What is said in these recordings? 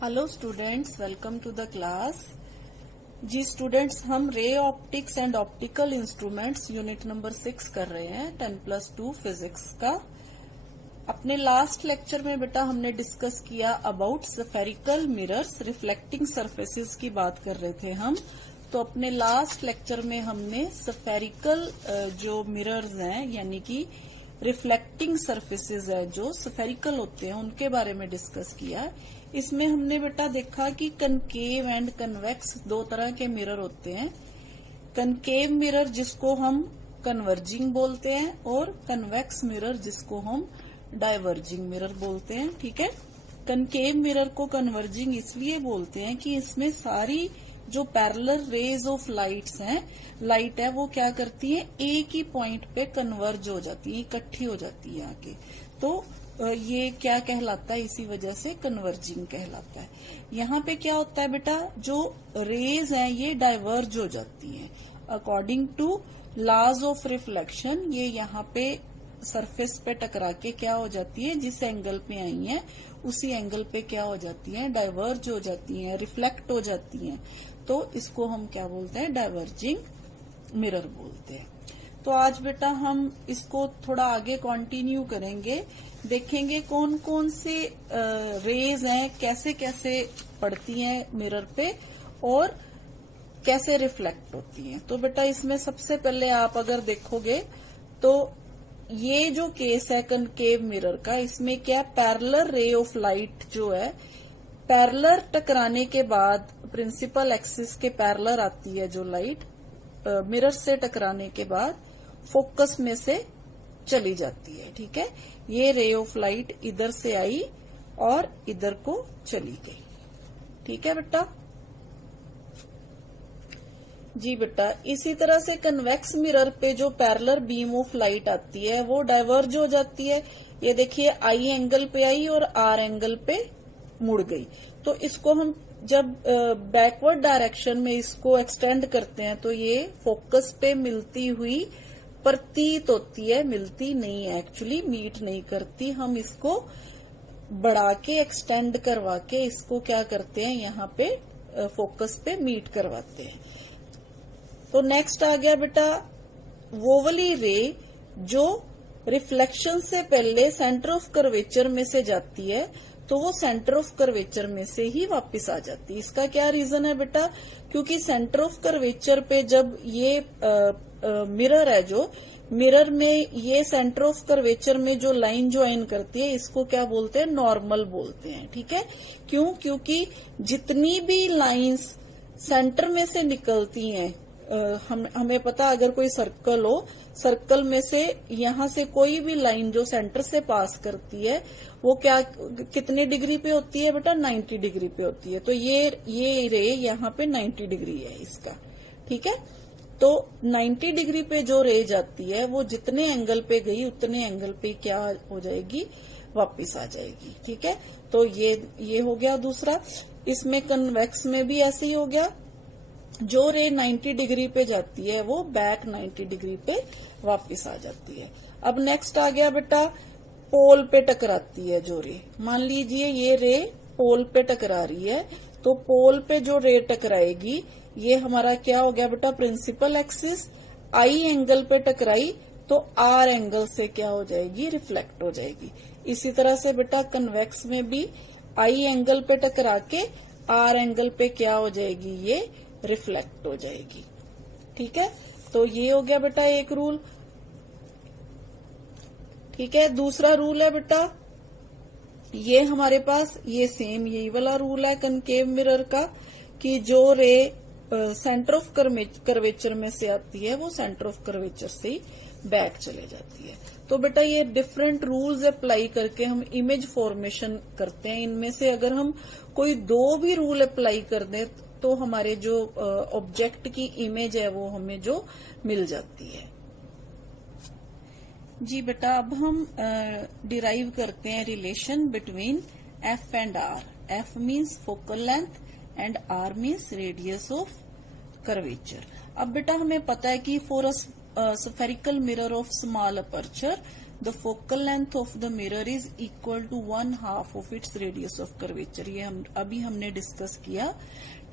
Hello students, welcome to the class. जी students, हम ray optics and optical instruments unit number 6 कर रहे हैं 10+2 फिजिक्स का। अपने लास्ट लेक्चर में बेटा हमने डिस्कस किया about spherical mirrors, reflecting surfaces की बात कर रहे थे हम। तो अपने लास्ट लेक्चर में हमने स्फेरिकल जो मिरर्स हैं यानी कि रिफ्लेक्टिंग सरफेसेस है जो स्फेरिकल होते हैं उनके बारे में डिस्कस किया। इसमें हमने बेटा देखा कि कनकेव एंड कन्वेक्स दो तरह के मिरर होते हैं। कनकेव मिरर जिसको हम कन्वर्जिंग बोलते हैं और कन्वेक्स मिरर जिसको हम डाइवर्जिंग मिरर बोलते हैं। ठीक है, कनकेव मिरर को कन्वर्जिंग इसलिए बोलते हैं कि इसमें सारी जो पैरेलल रेज ऑफ लाइट्स हैं, लाइट है वो क्या करती है, एक ही पॉइंट पे कन्वर्ज हो जाती है, इकट्ठी हो जाती है आके। तो ये क्या कहलाता है, इसी वजह से कन्वर्जिंग कहलाता है। यहाँ पे क्या होता है बेटा, जो रेज हैं ये डाइवर्ज हो जाती हैं according to laws of reflection. ये यहाँ पे सरफेस पे टकरा के क्या हो जाती है, जिस एंगल पे आई है उसी एंगल पे क्या हो जाती है, डाइवर्ज हो जाती है, रिफ्लेक्ट हो जाती है। तो इसको हम क्या बोलते हैं, डाइवर्जिंग मिरर बोलते हैं। तो आज बेटा हम इसको थोड़ा आगे कंटिन्यू करेंगे, देखेंगे कौन कौन से रेज हैं, कैसे कैसे पड़ती हैं मिरर पे और कैसे रिफ्लेक्ट होती हैं। तो बेटा इसमें सबसे पहले आप अगर देखोगे तो ये जो केस है कनकेव मिरर का, इसमें क्या पैरेलल रे ऑफ लाइट जो है, पैरेलल टकराने के बाद प्रिंसिपल एक्सिस के पैरेलल आती है जो लाइट, मिरर से टकराने के बाद फोकस में से चली जाती है। ठीक है, ये रे ऑफ लाइट इधर से आई और इधर को चली गई। ठीक है बेटा। जी बेटा, इसी तरह से कन्वेक्स मिरर पे जो पैरेलल बीम ऑफ लाइट आती है वो डाइवर्ज हो जाती है। ये देखिए, आई एंगल पे आई और आर एंगल पे मुड़ गई। तो इसको हम जब बैकवर्ड डायरेक्शन में इसको एक्सटेंड करते हैं तो ये फोकस पे मिलती हुई प्रतीत होती है, मिलती नहीं है, एक्चुअली मीट नहीं करती। हम इसको बढ़ा के एक्सटेंड करवा के इसको क्या करते हैं, यहाँ पे फोकस पे मीट करवाते हैं। तो नेक्स्ट आ गया बेटा वो वाली रे जो रिफ्लेक्शन से पहले सेंटर ऑफ कर्वेचर में से जाती है, तो वो सेंटर ऑफ कर्वेचर में से ही वापस आ जाती है। इसका क्या रीजन है बेटा, क्योंकि सेंटर ऑफ कर्वेचर पे जब ये मिरर है, जो मिरर में ये सेंटर ऑफ कर्वेचर में जो लाइन ज्वाइन करती है इसको क्या बोलते हैं, नॉर्मल बोलते हैं। ठीक है, क्यों, क्योंकि जितनी भी लाइंस सेंटर में से निकलती हैं, हमें पता अगर कोई सर्कल हो, सर्कल में से यहाँ से कोई भी लाइन जो सेंटर से पास करती है वो क्या कितने डिग्री पे होती है बेटा, 90 डिग्री पे होती है। तो ये रे यहाँ पे 90 डिग्री है इसका। ठीक है, तो 90 डिग्री पे जो रे जाती है वो जितने एंगल पे गई उतने एंगल पे क्या हो जाएगी, वापिस आ जाएगी। ठीक है, तो ये हो गया दूसरा। इसमें कन्वेक्स में भी ऐसे ही हो गया, जो रे 90 डिग्री पे जाती है वो बैक 90 डिग्री पे वापस आ जाती है। अब नेक्स्ट आ गया बेटा, पोल पे टकराती है जो रे। मान लीजिए ये रे पोल पे टकरा रही है, तो पोल पे जो रे टकराएगी ये हमारा क्या हो गया बेटा, प्रिंसिपल एक्सिस। आई एंगल पे टकराई तो आर एंगल से क्या हो जाएगी, रिफ्लेक्ट हो जाएगी। इसी तरह से बेटा कन्वेक्स में भी आई एंगल पे टकरा के आर एंगल पे क्या हो जाएगी, ये रिफ्लेक्ट हो जाएगी। ठीक है, तो ये हो गया बेटा एक रूल। ठीक है, दूसरा रूल है बेटा, ये हमारे पास ये सेम यही वाला रूल है कनकेव मिरर का, कि जो रे सेंटर ऑफ कर्वेचर में से आती है वो सेंटर ऑफ कर्वेचर से ही बैक चले जाती है। तो बेटा ये डिफरेंट रूल्स अप्लाई करके हम इमेज फॉर्मेशन करते हैं। इनमें से अगर हम कोई दो भी रूल अप्लाई कर दें तो हमारे जो ऑब्जेक्ट की इमेज है वो हमें जो मिल जाती है। जी बेटा, अब हम डिराइव करते हैं relation between F and R. F means focal length and R means radius of curvature. अब बेटा हमें पता है कि for a spherical mirror of small aperture the focal length of the mirror is equal to 1/2 of its radius of curvature. ये अभी हमने discuss किया,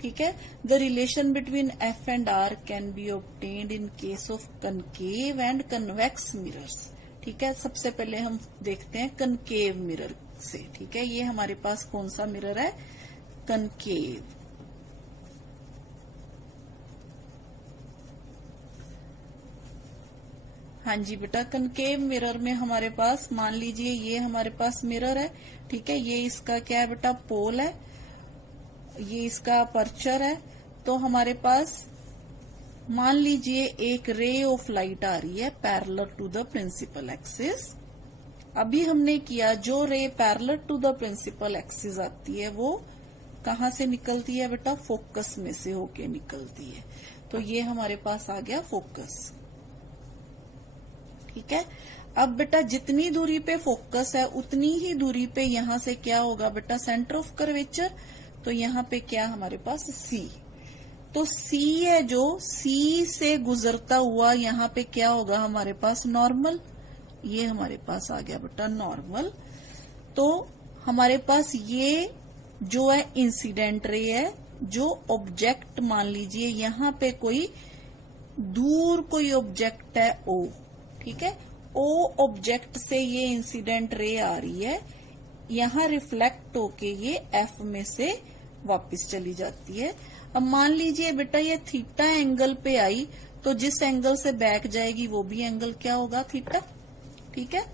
ठीक है। The relation between F and R can be obtained in case of concave and convex mirrors, ठीक है। सबसे पहले हम देखते हैं कनकेव मिरर से, ठीक है। ये हमारे पास कौन सा मिरर है, कनकेव। हाँ जी बेटा, कनकेव मिरर में हमारे पास मान लीजिए ये हमारे पास मिरर है, ठीक है। ये इसका क्या है बेटा, पोल है, ये इसका अपर्चर है। तो हमारे पास मान लीजिए एक रे ऑफ लाइट आ रही है parallel to the principal axis. अभी हमने किया, जो ray parallel to the principal axis आती है वो कहाँ से निकलती है बेटा, फोकस में से होके निकलती है। तो ये हमारे पास आ गया फोकस, ठीक है। अब बेटा जितनी दूरी पे फोकस है उतनी ही दूरी पे यहां से क्या होगा बेटा, सेंटर ऑफ कर्वेचर। तो यहां पे क्या हमारे पास सी, तो सी है जो सी से गुजरता हुआ यहां पे क्या होगा हमारे पास, नॉर्मल। ये हमारे पास आ गया बेटा नॉर्मल। तो हमारे पास ये जो है इंसिडेंट रे है, जो ऑब्जेक्ट मान लीजिए यहां पे कोई दूर कोई ऑब्जेक्ट है ओ, ठीक है। ओ ऑब्जेक्ट से ये इंसिडेंट रे आ रही है, यहां रिफ्लेक्ट होके ये एफ में से वापस चली जाती है। अब मान लीजिए बेटा ये थीटा एंगल पे आई, तो जिस एंगल से बैक जाएगी वो भी एंगल क्या होगा, थीटा, ठीक है।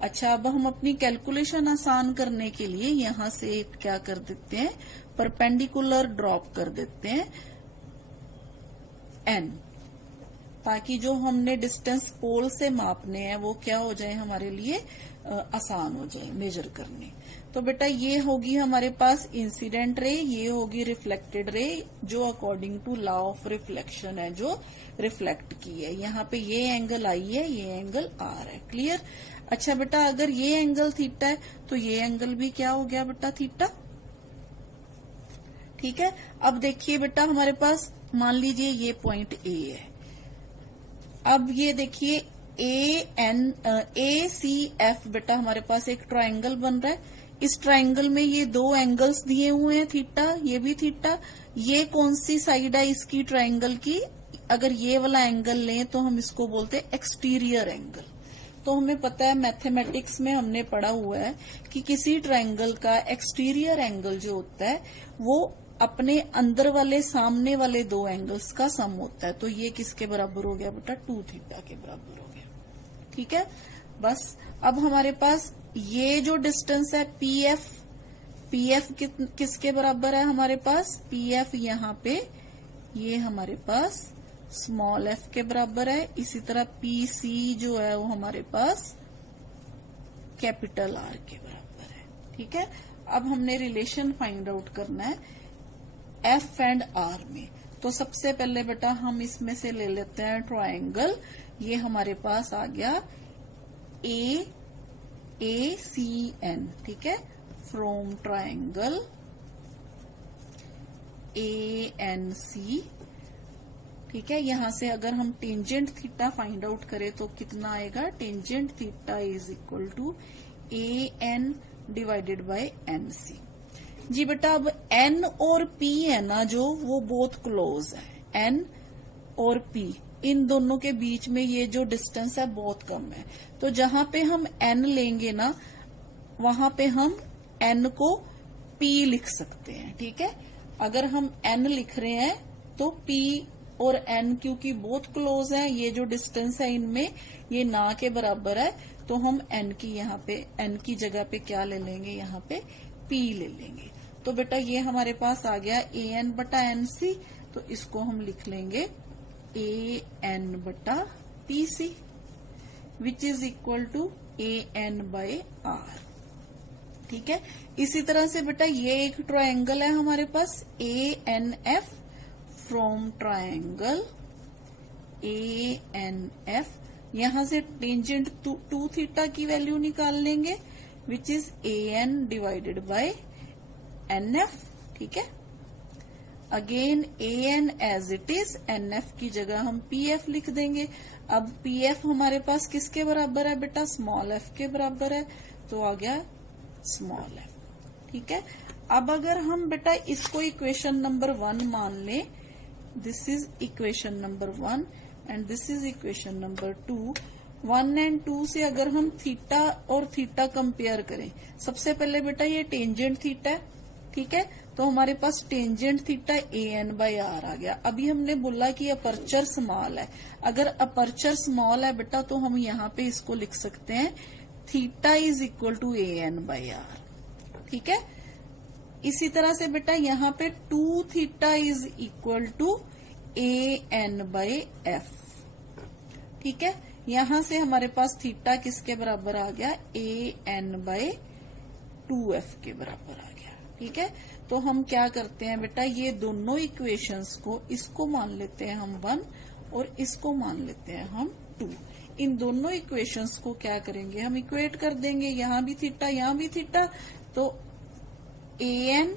अच्छा, अब हम अपनी कैलकुलेशन आसान करने के लिए यहां से क्या कर देते हैं, परपेंडिकुलर ड्रॉप कर देते हैं एन, ताकि जो हमने डिस्टेंस पोल से मापने हैं वो क्या हो जाए, हमारे लिए आसान हो जाए मेजर करने। तो बेटा ये होगी हमारे पास इंसिडेंट रे, ये होगी रिफ्लेक्टेड रे, जो according to law of reflection है, जो रिफ्लेक्ट की है। यहाँ पे ये एंगल आई है, ये एंगल आर है, क्लियर। अच्छा बेटा, अगर ये एंगल थीटा है तो ये एंगल भी क्या हो गया बेटा, थीटा, ठीक है। अब देखिए बेटा, हमारे पास मान लीजिए ये पॉइंट ए है। अब ये देखिए ए सी एफ बेटा हमारे पास एक ट्रायंगल बन रहा है। इस ट्रायंगल में ये दो एंगल्स दिए हुए हैं, थीटा, ये भी थीटा। ये कौन सी साइड है इसकी ट्रायंगल की, अगर ये वाला एंगल लें तो हम इसको बोलते हैं एक्सटीरियर एंगल। तो हमें पता है, मैथमेटिक्स में हमने पढ़ा हुआ है कि किसी ट्रायंगल का एक्सटीरियर एंगल जो होता है वो अपने अंदर वाले सामने वाले दो एंगल्स का सम होता है। तो ये किसके बराबर हो गया बेटा, 2 थीटा के बराबर हो गया, ठीक है। बस अब हमारे पास ये जो डिस्टेंस है पीएफ, पीएफ किसके बराबर है हमारे पास, पीएफ यहाँ पे ये हमारे पास स्मॉल एफ के बराबर है। इसी तरह पीसी जो है वो हमारे पास कैपिटल आर के बराबर है, ठीक है। अब हमने रिलेशन फाइंड आउट करना है एफ एंड आर में। तो सबसे पहले बेटा हम इसमें से ले लेते हैं ट्रायंगल। ये हमारे पास आ गया ए सी एन, ठीक है, from triangle A N C, ठीक है। यहां से अगर हम टेंजेंट थीटा फाइंड आउट करें तो कितना आएगा, tangent theta is equal to A N divided by N C. जी बेटा, अब एन और पी है ना जो, वो बहुत क्लोज है। एन और पी इन दोनों के बीच में ये जो डिस्टेंस है बहुत कम है। तो जहां पे हम एन लेंगे ना, वहां पे हम एन को पी लिख सकते हैं, ठीक है। अगर हम एन लिख रहे हैं तो पी और एन क्योंकि बहुत क्लोज है, ये जो डिस्टेंस है इनमें ये ना के बराबर है, तो हम एन की यहाँ पे एन की जगह पे क्या ले लेंगे, यहाँ पे पी ले लेंगे। तो बेटा ये हमारे पास आ गया ए एन बटा एन सी, तो इसको हम लिख लेंगे ए एन बटा P C which is equal to A N by R, ठीक है। इसी तरह से बेटा ये एक ट्रायंगल है हमारे पास A N F, from triangle A N F, यहां से टेंजेंट 2 थीटा की वैल्यू निकाल लेंगे which is A N divided by N F, ठीक है। Again A N as it is, N F की जगह हम पी एफ लिख देंगे। अब पी एफ हमारे पास किसके बराबर है बेटा, स्मॉल एफ के बराबर है, तो आ गया स्मॉल एफ। ठीक है, अब अगर हम बेटा इसको इक्वेशन नंबर 1 मान लें, this is equation number 1 and this is equation number 2। 1 and 2 से अगर हम थीटा और थीटा कंपेयर करें, सबसे पहले बेटा ये टेंजेंट थीटा है, ठीक है, तो हमारे पास tangent theta A N by R आ गया। अभी हमने बोला कि अपर्चर स्मॉल है, अगर अपर्चर स्मॉल है बेटा तो हम यहाँ पे इसको लिख सकते हैं theta is equal to A N by R. ठीक है, इसी तरह से बेटा यहाँ पे 2 theta is equal to A N by F. ठीक है, यहां से हमारे पास थीटा किसके बराबर आ गया, ए एन बाई 2f के बराबर आ गया। ठीक है, तो हम क्या करते हैं बेटा, ये दोनों इक्वेशंस को, इसको मान लेते हैं हम 1 और इसको मान लेते हैं हम 2। इन दोनों इक्वेशंस को क्या करेंगे, हम इक्वेट कर देंगे, यहां भी थीटा यहां भी थीटा, तो A N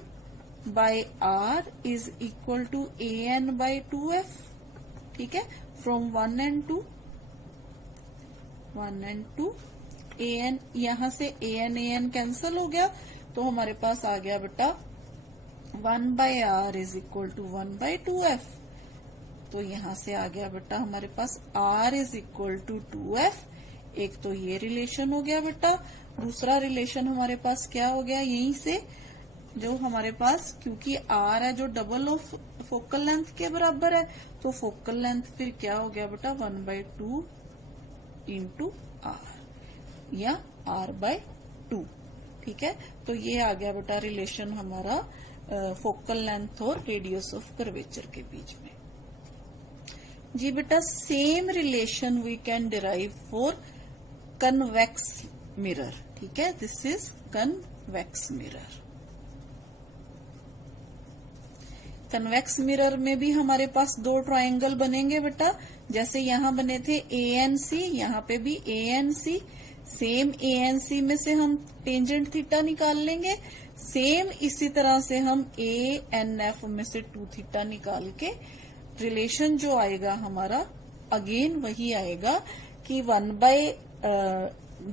by R is equal to A N by 2f। ठीक है, फ्रॉम 1 एंड 2 ए एन, यहां से ए एन कैंसिल हो गया, तो हमारे पास आ गया बेटा 1 by R is equal to 1 by 2f। तो यहां से आ गया बेटा हमारे पास r is equal to 2f। एक तो ये रिलेशन हो गया बेटा, दूसरा रिलेशन हमारे पास क्या हो गया, यहीं से जो हमारे पास, क्योंकि r है जो डबल ऑफ फोकल लेंथ के बराबर है, तो फोकल लेंथ फिर क्या हो गया बेटा 1 बाई 2 इंटू आर या r बाय 2। ठीक है, तो ये आ गया बेटा रिलेशन हमारा फोकल लेंथ और रेडियस ऑफ कर्वेचर के बीच में। जी बेटा, same relation we can derive for convex mirror. ठीक है, this is convex mirror. Convex mirror में भी हमारे पास 2 ट्रायंगल बनेंगे बेटा, जैसे यहां बने थे ए एन सी, यहाँ पे भी ए एन सी। सेम ए एन सी में से हम टेंजेंट थीटा निकाल लेंगे, सेम इसी तरह से हम ए एन एफ में से 2 थीटा निकाल के रिलेशन जो आएगा हमारा अगेन वही आएगा कि 1 बाय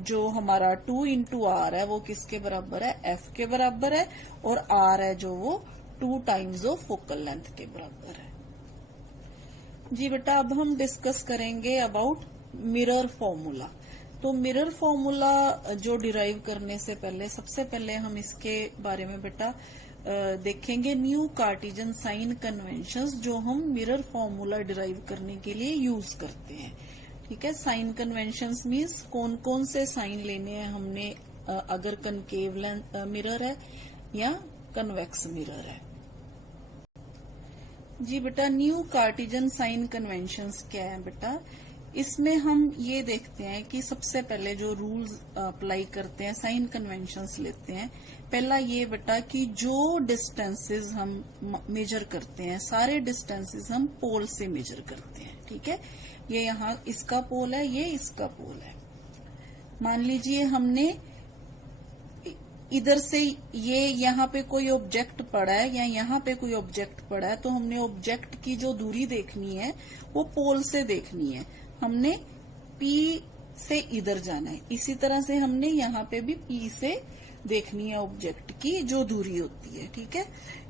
जो हमारा 2 इंटू आर है वो किसके बराबर है, एफ के बराबर है, और आर है जो वो 2 टाइम्स ऑफ फोकल लेंथ के बराबर है। जी बेटा, अब हम डिस्कस करेंगे अबाउट मिरर फॉर्मूला। तो मिरर फॉर्मूला जो डिराइव करने से पहले, सबसे पहले हम इसके बारे में बेटा देखेंगे न्यू कार्टेशियन साइन कन्वेंशंस जो हम मिरर फॉर्मूला डिराइव करने के लिए यूज करते हैं। ठीक है, साइन कन्वेंशंस मीन्स कौन कौन से साइन लेने हैं हमने, अगर कनकेव मिरर है या कन्वेक्स मिरर है। जी बेटा, न्यू कार्टेशियन साइन कन्वेंशंस क्या है बेटा, इसमें हम ये देखते हैं कि सबसे पहले जो रूल्स अप्लाई करते हैं, साइन कन्वेंशंस लेते हैं। पहला ये बेटा कि जो डिस्टेंसेस हम मेजर करते हैं, सारे डिस्टेंसेस हम पोल से मेजर करते हैं। ठीक है, ये यहाँ इसका पोल है, ये इसका पोल है। मान लीजिए हमने इधर से ये यहाँ पे कोई ऑब्जेक्ट पड़ा है या यहाँ पे कोई ऑब्जेक्ट पड़ा है, तो हमने ऑब्जेक्ट की जो दूरी देखनी है वो पोल से देखनी है। हमने P से इधर जाना है, इसी तरह से हमने यहाँ पे भी P से देखनी है ऑब्जेक्ट की जो दूरी होती है। ठीक है,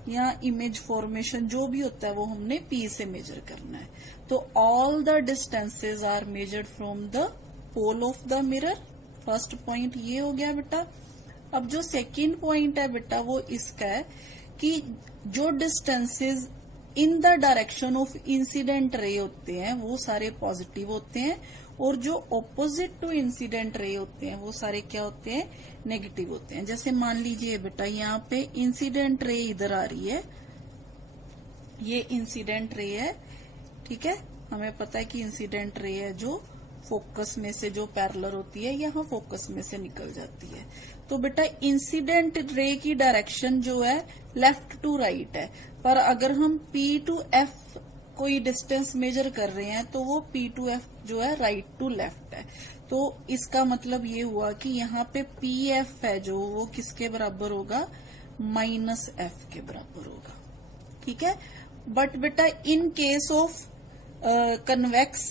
यहाँ इमेज फॉर्मेशन जो भी होता है वो हमने P से मेजर करना है। तो all the distances are measured from the pole of the mirror. First point ये हो गया बेटा। अब जो सेकंड पॉइंट है बेटा वो इसका है कि जो distances in the direction of incident ray होते हैं वो सारे पॉजिटिव होते हैं, और जो ऑपोजिट टू इंसिडेंट रे होते हैं वो सारे क्या होते हैं, नेगेटिव होते हैं। जैसे मान लीजिए बेटा यहाँ पे इंसिडेंट रे इधर आ रही है, ये इंसिडेंट रे है। ठीक है, हमें पता है कि इंसिडेंट रे है जो फोकस में से जो पैरेलल होती है, यहाँ फोकस में से निकल जाती है। तो बेटा इंसिडेंट रे की डायरेक्शन जो है लेफ्ट टू राइट है, पर अगर हम P टू F कोई डिस्टेंस मेजर कर रहे हैं तो वो P टू F जो है राइट टू लेफ्ट है। तो इसका मतलब ये हुआ कि यहाँ पे PF है जो वो किसके बराबर होगा, -F के बराबर होगा। ठीक है। बट बेटा इन case of convex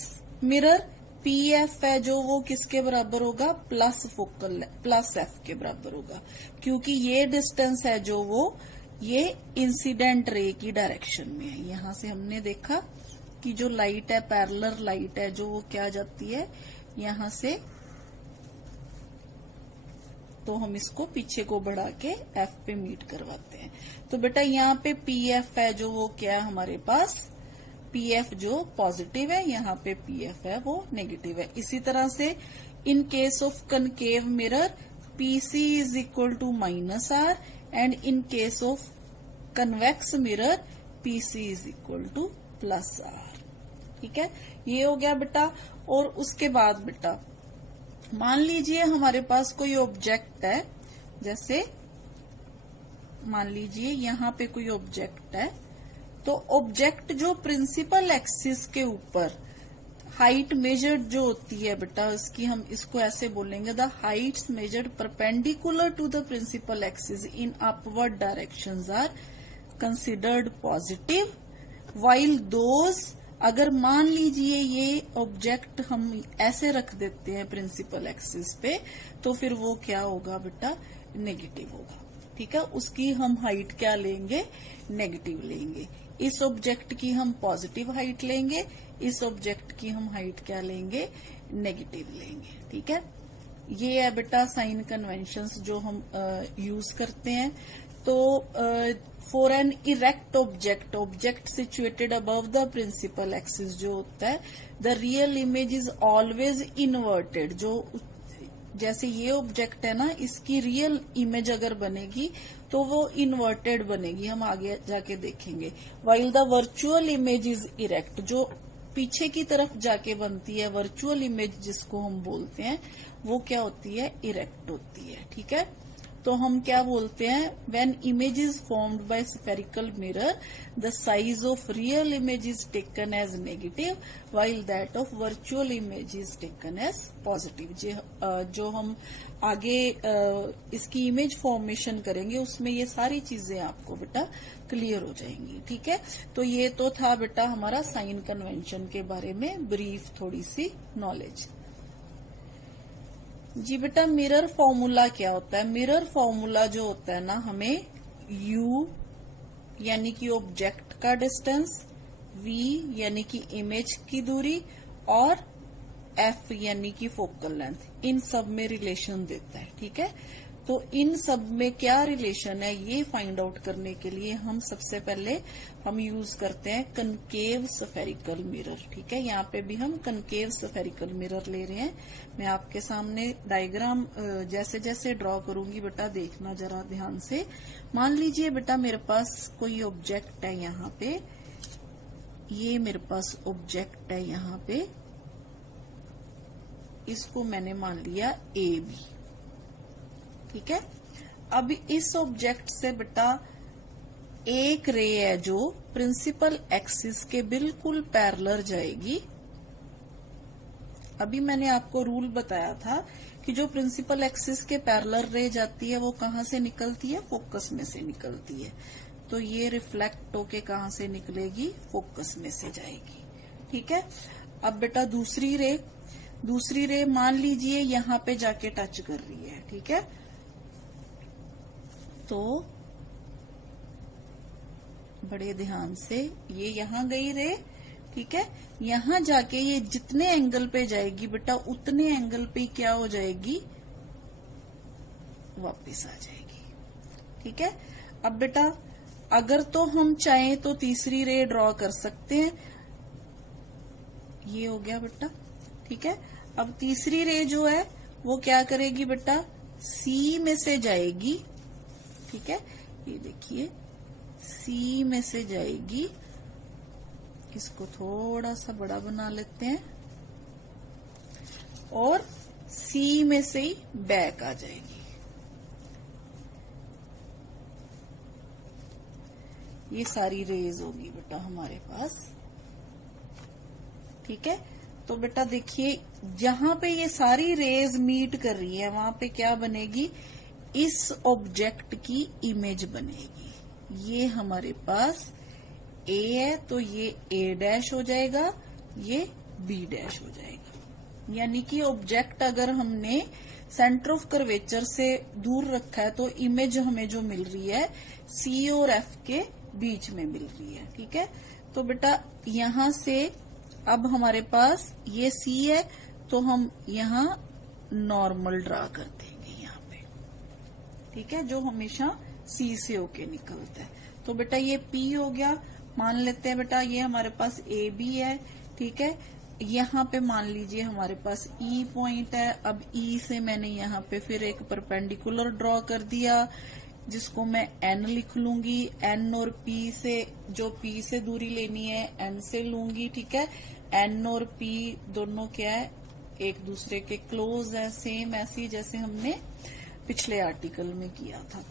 mirror P F है जो वो किसके बराबर होगा, प्लस फोकल प्लस एफ के बराबर होगा, क्योंकि ये डिस्टेंस है जो वो ये इंसिडेंट रे की डायरेक्शन में है। यहां से हमने देखा कि जो लाइट है पैरेलल लाइट है जो वो क्या जाती है यहां से, तो हम इसको पीछे को बढ़ा के एफ पे मीट करवाते हैं। तो बेटा यहाँ पे पी एफ है जो वो क्या है हमारे पास, पी एफ जो पॉजिटिव है, यहाँ पे पी एफ है वो नेगेटिव है। इसी तरह से in case of concave mirror P C is equal to minus R and in case of convex mirror P C is equal to plus R. ठीक है, ये हो गया बेटा। और उसके बाद बेटा मान लीजिए हमारे पास कोई ऑब्जेक्ट है, जैसे मान लीजिए यहाँ पे कोई ऑब्जेक्ट है, तो ऑब्जेक्ट जो प्रिंसिपल एक्सिस के ऊपर हाइट मेजर्ड जो होती है बेटा इसकी, हम इसको ऐसे बोलेंगे the heights measured perpendicular to the principal axis in upward directions are considered positive, while those, अगर मान लीजिए ये ऑब्जेक्ट हम ऐसे रख देते हैं प्रिंसिपल एक्सिस पे, तो फिर वो क्या होगा बेटा, नेगेटिव होगा। ठीक है, उसकी हम हाइट क्या लेंगे, नेगेटिव लेंगे। इस ऑब्जेक्ट की हम पॉजिटिव हाइट लेंगे, इस ऑब्जेक्ट की हम हाइट क्या लेंगे, नेगेटिव लेंगे। ठीक है, ये है बेटा साइन कन्वेंशंस जो हम यूज करते हैं। तो for an erect object, object situated above the principal axis जो होता है, the real image is always inverted. जो जैसे ये ऑब्जेक्ट है ना, इसकी रियल इमेज अगर बनेगी तो वो इन्वर्टेड बनेगी, हम आगे जाके देखेंगे। While the virtual image is erect, जो पीछे की तरफ जाके बनती है वर्चुअल इमेज जिसको हम बोलते हैं, वो क्या होती है, इरेक्ट होती है। ठीक है, तो हम क्या बोलते हैं, when image is formed by spherical mirror the size of real image is taken as negative while that of virtual image is taken as positive. जो हम आगे इसकी इमेज फॉर्मेशन करेंगे उसमें ये सारी चीजें आपको बेटा क्लियर हो जाएंगी। ठीक है, तो ये तो था बेटा हमारा साइन कन्वेंशन के बारे में ब्रीफ थोड़ी सी नॉलेज। जी बेटा, मिरर फॉर्मूला क्या होता है, मिरर फॉर्मूला जो होता है ना, हमें u यानी कि ऑब्जेक्ट का डिस्टेंस, v यानी कि इमेज की दूरी और f यानी कि फोकल लेंथ, इन सब में रिलेशन देता है। ठीक है, तो इन सब में क्या रिलेशन है ये फाइंड आउट करने के लिए हम सबसे पहले हम यूज करते हैं कनकेव स्फेरिकल मिरर। ठीक है, यहाँ पे भी हम कनकेव स्फेरिकल मिरर ले रहे हैं। मैं आपके सामने डायग्राम जैसे जैसे ड्रॉ करूंगी बेटा देखना जरा ध्यान से। मान लीजिए बेटा मेरे पास कोई ऑब्जेक्ट है यहाँ पे, ये मेरे पास ऑब्जेक्ट है यहाँ पे, इसको मैंने मान लिया ए बी। ठीक है, अब इस ऑब्जेक्ट से बेटा एक रे है जो प्रिंसिपल एक्सिस के बिल्कुल पैरेलल जाएगी। अभी मैंने आपको रूल बताया था कि जो प्रिंसिपल एक्सिस के पैरेलल रे जाती है वो कहाँ से निकलती है, फोकस में से निकलती है। तो ये रिफ्लेक्ट होके कहाँ से निकलेगी, फोकस में से जाएगी। ठीक है, अब बेटा दूसरी रे मान लीजिए यहाँ पे जाके टच कर रही है। ठीक है, तो बड़े ध्यान से ये यहां गई रे। ठीक है, यहां जाके ये जितने एंगल पे जाएगी बेटा उतने एंगल पे क्या हो जाएगी, वापस आ जाएगी। ठीक है, अब बेटा अगर तो हम चाहें तो तीसरी रे ड्रॉ कर सकते हैं, ये हो गया बेटा। ठीक है, अब तीसरी रे जो है वो क्या करेगी बेटा, सी में से जाएगी। ठीक है, ये देखिए सी में से जाएगी, इसको थोड़ा सा बड़ा बना लेते हैं, और सी में से ही बैक आ जाएगी। ये सारी रेज होगी बेटा हमारे पास। ठीक है, तो बेटा देखिए जहां पे ये सारी रेज मीट कर रही है वहां पे क्या बनेगी, इस ऑब्जेक्ट की इमेज बनेगी। ये हमारे पास ए है तो ये ए डैश हो जाएगा, ये बी डैश हो जाएगा। यानी कि ऑब्जेक्ट अगर हमने सेंटर ऑफ कर्वेचर से दूर रखा है तो इमेज हमें जो मिल रही है सी और एफ के बीच में मिल रही है। ठीक है, तो बेटा यहां से अब हमारे पास ये सी है तो हम यहां नॉर्मल ड्रा कर देंगे यहाँ पे। ठीक है, जो हमेशा सी से होके निकलता है। तो बेटा ये पी हो गया। मान लेते हैं बेटा ये हमारे पास ए बी है। ठीक है, यहाँ पे मान लीजिए हमारे पास ई पॉइंट है। अब ई से मैंने यहाँ पे फिर एक परपेंडिकुलर ड्रॉ कर दिया जिसको मैं एन लिख लूंगी। एन और पी से, जो पी से दूरी लेनी है एन से लूंगी। ठीक है, एन और पी दोनों क्या है, एक दूसरे के क्लोज है, सेम ऐसी जैसे हमने पिछले आर्टिकल में किया था।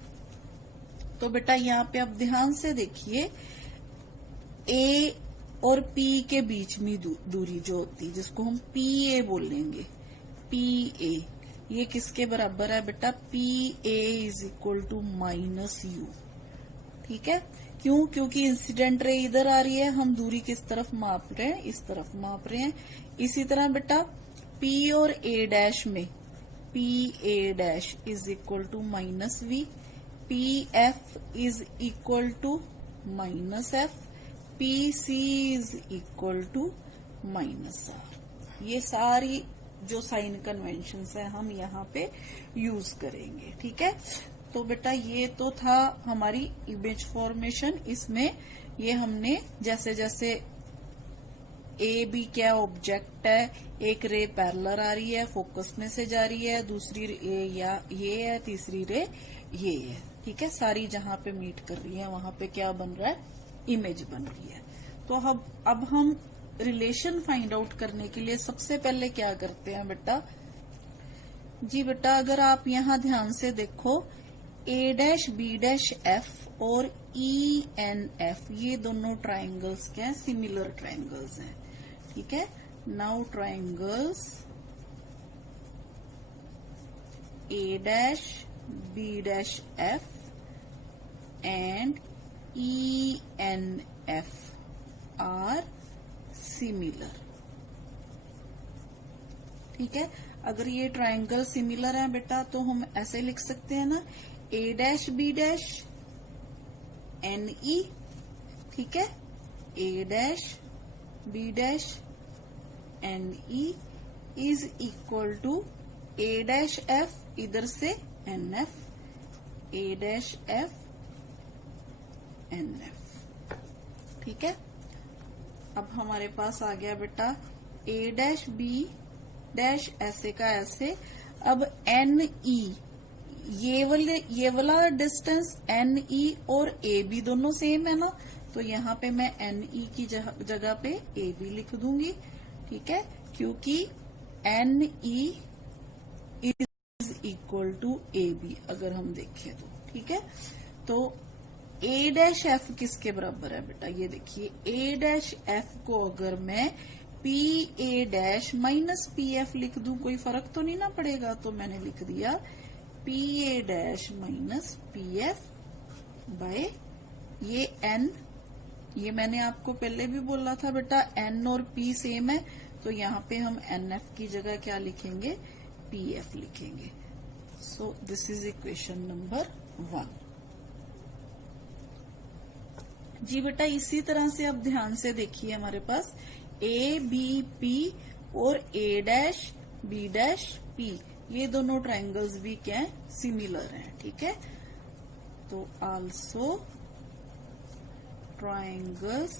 तो बेटा यहाँ पे अब ध्यान से देखिए, ए और पी के बीच में दूरी जो होती है जिसको हम पी ए बोलेंगे, पी ए, ये किसके बराबर है बेटा, P A is equal to minus U. ठीक है, क्यों, क्योंकि इंसिडेंट रे इधर आ रही है, हम दूरी किस तरफ माप रहे हैं, इस तरफ माप रहे हैं। इसी तरह बेटा पी और ए डैश में, P A dash is equal to minus V, P F is equal to minus F, P C is equal to minus R. ये सारी जो साइन कन्वेंशंस है हम यहाँ पे यूज करेंगे। ठीक है, तो बेटा ये तो था हमारी इमेज फॉर्मेशन। इसमें ये हमने जैसे जैसे ए बी क्या ऑब्जेक्ट है, एक रे पैरेलल आ रही है, फोकस में से जा रही है, दूसरी रे या ये है, तीसरी रे ये है। ठीक है, सारी जहां पे मीट कर रही है वहां पे क्या बन रहा है, इमेज बन रही है। तो अब हम रिलेशन फाइंड आउट करने के लिए सबसे पहले क्या करते हैं बेटा जी, बेटा अगर आप यहां ध्यान से देखो, ए डैश बी डैश एफ और ई एन एफ ये दोनों ट्राइंगल्स क्या है, सिमिलर ट्राइंगल्स हैं। ठीक है, now triangles A dash B dash F and E N F are similar. ठीक है, अगर ये ट्राइंगल सिमिलर है बेटा तो हम ऐसे लिख सकते हैं ना, A dash B dash N E. ठीक है, A dash B dash N E is equal to A dash F, इधर से N F, A dash F N F. ठीक है, अब हमारे पास आ गया बेटा ए डैश बी डैश ऐसे का ऐसे। अब एन ई, ये वाला डिस्टेंस एन ई और ए बी दोनों सेम है ना, तो यहाँ पे मैं एन ई की जगह पे ए बी लिख दूंगी। ठीक है, क्योंकि N E is equal to A B अगर हम देखें तो। ठीक है, तो ए डैश एफ किसके बराबर है बेटा, ये देखिए ए डैश एफ को अगर मैं P A dash minus P F लिख दूं कोई फर्क तो नहीं ना पड़ेगा, तो मैंने लिख दिया P A dash minus P F by ये एन। ये मैंने आपको पहले भी बोला था बेटा एन और पी सेम है, तो यहाँ पे हम एन एफ की जगह क्या लिखेंगे, पी एफ लिखेंगे। So this is equation number 1 जी। बेटा इसी तरह से अब ध्यान से देखिए, हमारे पास ए बी पी और A dash B dash P ये दोनों ट्राइंगल्स भी क्या है, सिमिलर हैं। ठीक है, तो also triangles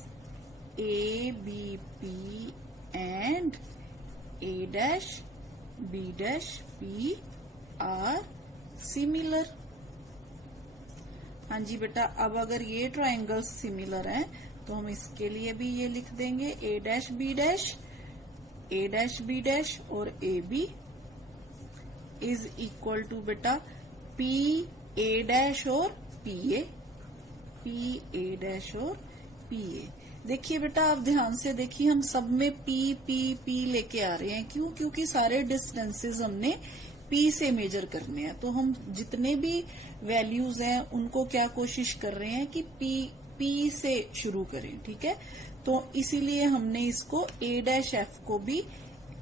A B P and A dash B dash P are similar. हाँ जी बेटा, अब अगर ये ट्राइंगल्स सिमिलर हैं तो हम इसके लिए भी ये लिख देंगे ए डैश बी डैश और A B is equal to बेटा पी ए डैश और पी ए डैश और पी ए। देखिए बेटा आप ध्यान से देखिए, हम सब में पी पी पी लेके आ रहे हैं, क्यों, क्योंकि सारे डिस्टेंसेस हमने पी से मेजर करने हैं। तो हम जितने भी वैल्यूज हैं उनको क्या कोशिश कर रहे हैं कि पी पी से शुरू करें, ठीक है। तो इसीलिए हमने इसको ए डैश एफ को भी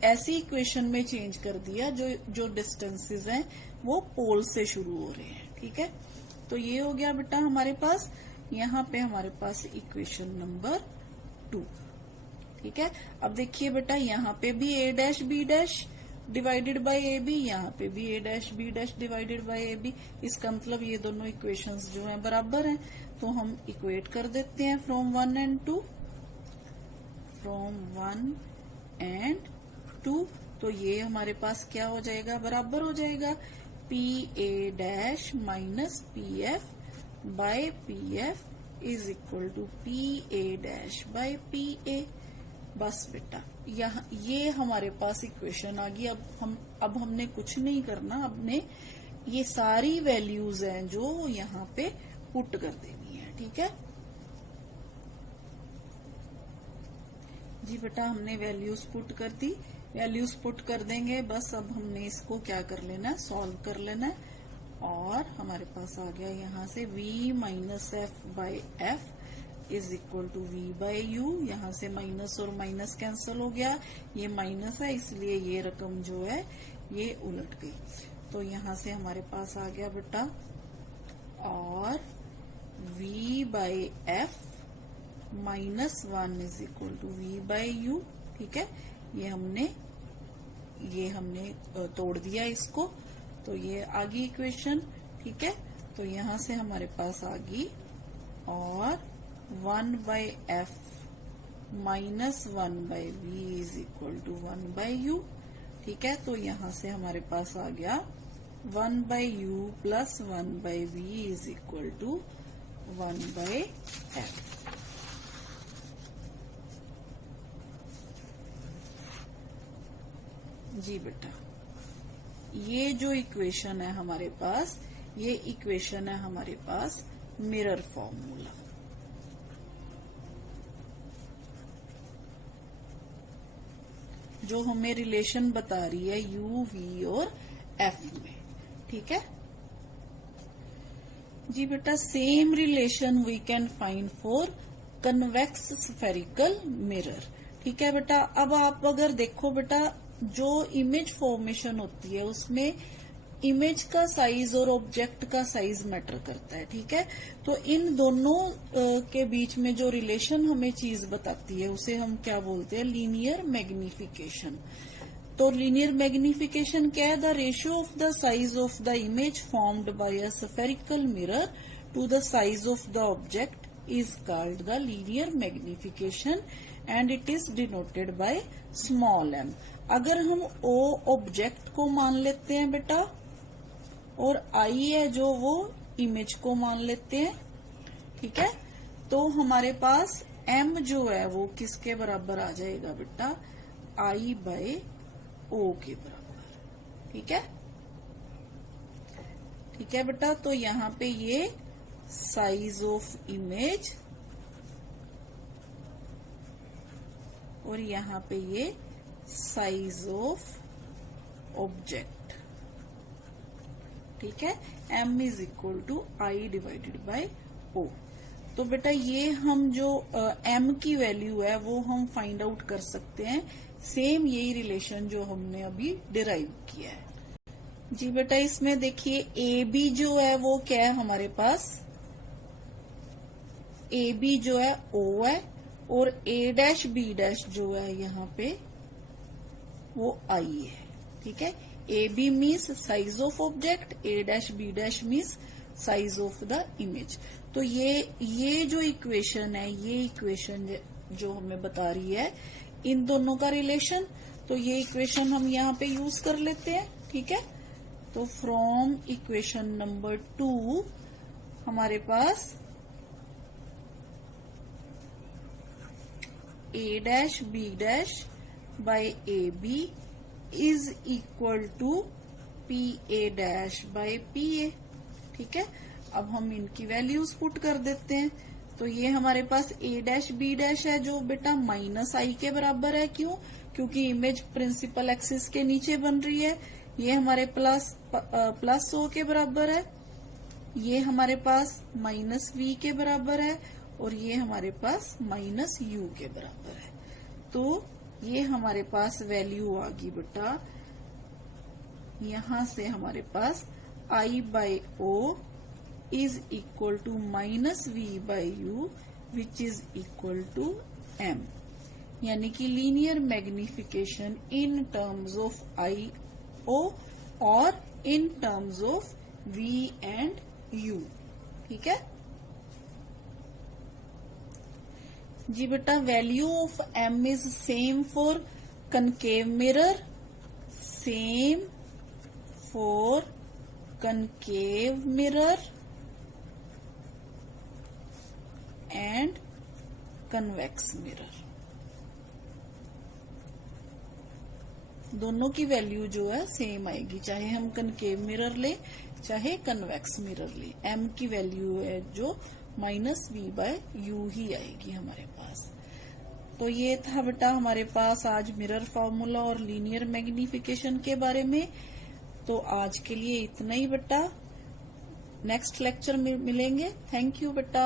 ऐसी इक्वेशन में चेंज कर दिया जो डिस्टेंसेस हैं वो पोल से शुरू हो रहे हैं, ठीक है। तो ये हो गया बेटा हमारे पास, यहाँ पे हमारे पास इक्वेशन नंबर 2, ठीक है। अब देखिए बेटा यहाँ पे भी A dash B dash divided by A B, यहाँ पे भी A dash B dash divided by A B. इसका मतलब ये दोनों इक्वेशंस जो हैं बराबर हैं, तो हम इक्वेट कर देते हैं फ्रॉम 1 and 2, फ्रॉम 1 and 2। तो ये हमारे पास क्या हो जाएगा, बराबर हो जाएगा P A dash minus P F by P F is equal to P A dash by P A. बस बेटा यहाँ ये हमारे पास इक्वेशन आ गई। अब हमने कुछ नहीं करना, हमने ये सारी वैल्यूज हैं जो यहाँ पे पुट कर देनी है, ठीक है जी बेटा। हमने वैल्यूज पुट कर दी, वैल्यूज पुट कर देंगे, बस अब हमने इसको क्या कर लेना है, सॉल्व कर लेना है। और हमारे पास आ गया यहाँ से v minus F by F is equal to v by U. यहाँ से माइनस और माइनस कैंसिल हो गया, ये माइनस है इसलिए ये रकम जो है ये उलट गई। तो यहाँ से हमारे पास आ गया बेटा और v by F minus 1 is equal to v by U, ठीक है। ये हमने तोड़ दिया इसको, तो ये आ गई इक्वेशन, ठीक है। तो यहाँ से हमारे पास आ गई और 1 by F minus 1 by V is equal to 1 by U, ठीक है। तो यहाँ से हमारे पास आ गया 1 by U plus 1 by V is equal to 1 by F. जी बेटा, ये जो इक्वेशन है हमारे पास, ये इक्वेशन है हमारे पास मिरर फॉर्मूला। जो हमें रिलेशन बता रही है यू, वी और एफ में, ठीक है जी बेटा। Same relation we can find for convex spherical mirror, ठीक है बेटा। अब आप अगर देखो बेटा, जो इमेज फॉर्मेशन होती है उसमें इमेज का साइज और ऑब्जेक्ट का साइज मैटर करता है, ठीक है। तो इन दोनों के बीच में जो रिलेशन हमें चीज बताती है उसे हम क्या बोलते हैं, लीनियर मैग्निफिकेशन। तो लीनियर मैग्निफिकेशन क्या है, the ratio of the size of the image formed by a spherical mirror to the size of the object is called the linear magnification and it is denoted by small m। अगर हम o object को मान लेते हैं बेटा और I है जो वो इमेज को मान लेते हैं, ठीक है, तो हमारे पास m जो है वो किसके बराबर आ जाएगा बेटा, I बाय O के बराबर, ठीक है ठीक है बेटा। तो यहाँ पे ये साइज ऑफ इमेज और यहाँ पे ये साइज ऑफ ऑब्जेक्ट, ठीक है। m is equal to I divided by O. तो बेटा ये हम जो m की वैल्यू है वो हम फाइंड आउट कर सकते हैं, सेम यही रिलेशन जो हमने अभी डिराइव किया है जी बेटा। इसमें देखिए ए बी जो है वो क्या है हमारे पास, ए बी जो है o है और a डैश बी डैश जो है यहाँ पे वो I है, ठीक है। A B means size of object, a dash B dash means size of the image. तो ये जो इक्वेशन है, ये इक्वेशन जो हमें बता रही है इन दोनों का रिलेशन, तो ये इक्वेशन हम यहाँ पे यूज कर लेते हैं, ठीक है। तो फ्रॉम इक्वेशन नंबर 2 हमारे पास a dash B dash by A B is equal to P A dash by P A, ठीक है। अब हम इनकी वैल्यूज पुट कर देते हैं। तो ये हमारे पास a डैश बी डैश है जो बेटा माइनस आई के बराबर है, क्यों, क्योंकि इमेज प्रिंसिपल एक्सिस के नीचे बन रही है। ये हमारे प्लस ओ के बराबर है, ये हमारे पास माइनस वी के बराबर है और ये हमारे पास माइनस यू के बराबर है। तो ये हमारे पास वैल्यू आ गई बेटा, यहां से हमारे पास I by O is equal to minus v by u which is equal to m, यानी कि linear magnification in terms of I O और in terms of v and u. ठीक है जी बेटा। Value of m is same for concave mirror, same for concave mirror and convex mirror. दोनों की value जो है सेम आएगी, चाहे हम कनकेव मिरर ले चाहे कन्वेक्स मिरर ले। एम की वैल्यू है जो माइनस वी बाय यू ही आएगी हमारे पास। तो ये था बेटा हमारे पास आज मिरर फॉर्मूला और लीनियर मैग्निफिकेशन के बारे में। तो आज के लिए इतना ही बेटा, नेक्स्ट लेक्चर में मिलेंगे। थैंक यू बेटा।